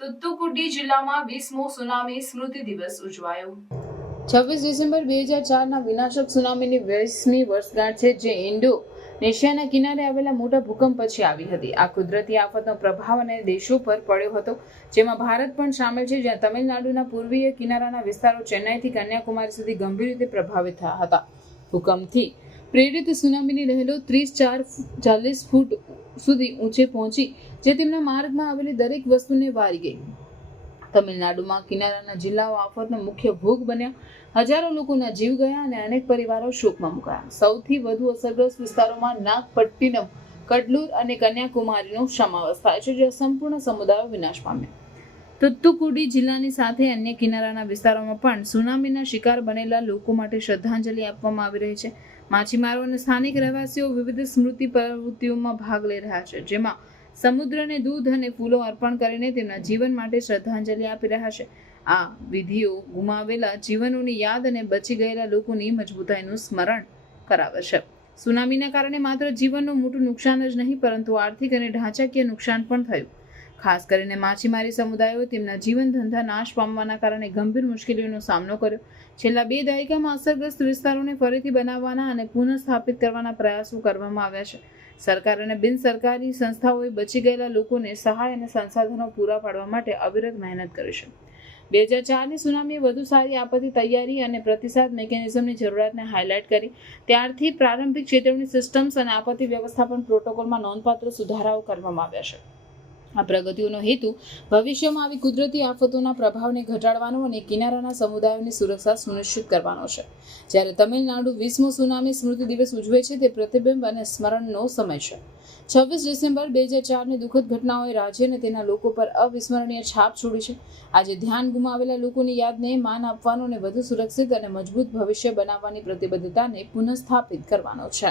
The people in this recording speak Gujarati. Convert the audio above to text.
તૂતુકુડી જિલ્લામાં 20મો સુનામી સ્મૃતિ દિવસ ઉજવાયો। 26 ડિસેમ્બર 2004ના વિનાશક સુનામીની 20મી વર્ષગાંઠ છે, જે ઇન્ડોનેશિયાના કિનારે આવેલા મોટા ભૂકંપ પછી આવી હતી। આ કુદરતી આફતનો પ્રભાવ અને દેશો પર પડ્યો હતો, જેમાં ભારત પણ સામેલ છે, જ્યાં તમિલનાડુના પૂર્વીય કિનારાના વિસ્તારો ચેન્નાઈથી કન્યાકુમારી સુધી ગંભીર રીતે પ્રભાવિત થયા હતા। ભૂકંપથી પ્રેરિત સુનામીની લહેરો 30-40 ફૂટ સુધી ઊંચે પહોંચી, જે તેમના માર્ગમાં આવેલી દરેક વસ્તુને વારી ગઈ। તમિલનાડુમાં કિનારાના જિલ્લાઓ આફતનો મુખ્ય ભોગ બન્યા। હજારો લોકોના જીવ ગયા અને અનેક પરિવારો શોકમાં મુકાયા। સૌથી વધુ અસરગ્રસ્ત વિસ્તારોમાં નાગપટ્ટિનમ, કડલૂર અને કન્યાકુમારીનો સમાવેશ થાય છે, જ્યાં સંપૂર્ણ સમુદાયો વિનાશ પામ્યા। તૂતુકુડી જિલ્લાની સાથે અન્ય કિનારાના વિસ્તારોમાં પણ સુનામીના શિકાર બનેલા લોકો માટે શ્રદ્ધાંજલિ આપવામાં આવી રહી છે। માછીમારો અને સ્થાનિક રહેવાસીઓ વિવિધ સ્મૃતિ પ્રવૃત્તિઓમાં ભાગ લઈ રહ્યા છે, જેમાં સમુદ્રને દૂધ અને ફૂલો અર્પણ કરીને તેમના જીવન માટે શ્રદ્ધાંજલિ આપી રહ્યા છે। આ વિધિઓ ગુમાવેલા જીવનોની યાદ અને બચી ગયેલા લોકોની મજબૂતાઈનું સ્મરણ કરાવે છે। સુનામીના કારણે માત્ર જીવનનું મોટું નુકસાન જ નહીં, પરંતુ આર્થિક અને ઢાંચાકીય નુકસાન પણ થયું। ખાસ કરીને માછીમારી સમુદાયો તેમના જીવન ધંધા નાશ પામવાના કારણે ગંભીર મુશ્કેલીઓનો સામનો કર્યો। છેલ્લા 2 દાયકામાં અસરગ્રસ્ત વિસ્તારોને ફરીથી બનાવવાના અને પુનઃસ્થાપિત કરવાના પ્રયાસો કરવામાં આવ્યા છે। સરકાર અને બિનસરકારી સંસ્થાઓએ બચી ગયેલા લોકોને સહાય અને સંસાધનો પૂરા પાડવા માટે અવિરત મહેનત કરી છે। 2004ની સુનામીએ વધુ સારી આપત્તિ તૈયારી અને પ્રતિસાદ મિકેનિઝમની જરૂરિયાતને હાઇલાઇટ કરી। ત્યારથી પ્રારંભિક ચેતવણી સિસ્ટમ્સ અને આપત્તિ વ્યવસ્થાપન પ્રોટોકોલમાં નોંધપાત્ર સુધારાઓ કરવામાં આવ્યા છે। આ પ્રગતિઓનો હેતુ ભવિષ્યમાં આવી કુદરતી આફતોના પ્રભાવને ઘટાડવાનો અને કિનારાના સમુદાયોની સુરક્ષા સુનિશ્ચિત કરવાનો છે। જ્યારે તમિલનાડુ 20મો સુનામી સ્મૃતિ દિવસ ઉજવે છે, તે પ્રતિબિંબ અને સ્મરણનો સમય છે। 26 ડિસેમ્બર 2004ની દુઃખદ ઘટનાઓએ રાજ્ય અને તેના લોકો પર અવિસ્મરણીય છાપ છોડી છે। આજે ધ્યાન ગુમાવેલા લોકોની યાદને માન આપવાનો અને વધુ સુરક્ષિત અને મજબૂત ભવિષ્ય બનાવવાની પ્રતિબદ્ધતાને પુનઃસ્થાપિત કરવાનો છે।